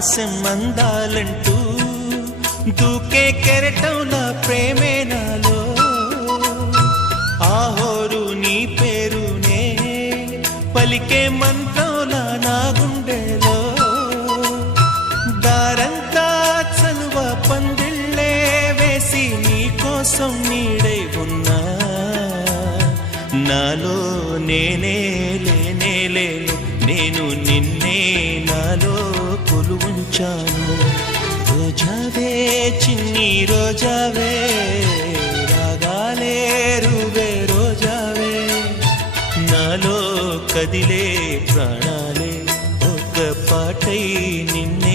ఆకాశం అందాలంటూ దూకే కెరటంలా ప్రేమే నాలో ఆహోరు నీ పేరునే పలికే మంత్రంలా నా గుండెలో దారంతా చలువ పందిళ్ళే వేసి నీ కోసం నీడై ఉన్నా నాలో నేనే లేనే లేను నేను నిన్నే నాలో కొలువుంచాను రోజావే చిన్ని రోజావే రాగాలే రువే రోజావే నాలో కదిలే ప్రాణాలే ఒక పాటై నిన్నే